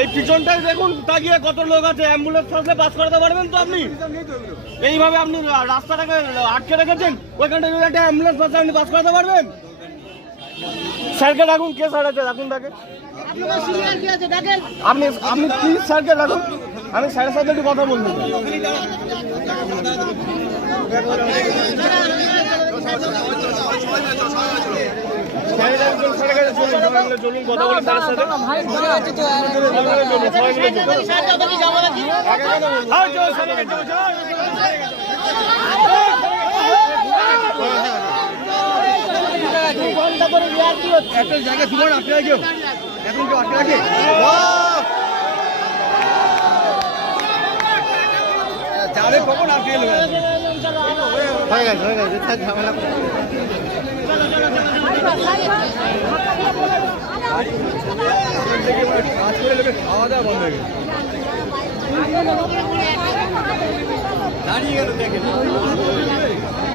এই পিছনটাই দেখুন তাকিয়ে কত লোক আছে, অ্যাম্বুলেন্স আসলে পাস করাতে পারবেন তো আপনি? এইভাবে আপনি রাস্তাটাকে আটকে রেখেছেন, ওইখানটা যদি একটা অ্যাম্বুলেন্স আসে আপনি পাস করাতে পারবেন? স্যারকে ডাকুন, কে স্যার আছে ডাকুন তাকে। আপনি আপনি প্লিজ স্যারকে ডাকুন, আমি স্যারের সাথে একটু কথা বলবো। চলুন কথা বলে স্যারের সাথে। একটা জায়গায় জীবন আটকে রাখে, এখন কেউ আটকে রাখে? যাবে কখন আটকে এলো? হয়ে গেছে ঝামেলা। কাজ করে লোকে খাওয়া দাওয়া বন্ধ হয়ে গেছে, দাঁড়িয়ে গেল দেখেন।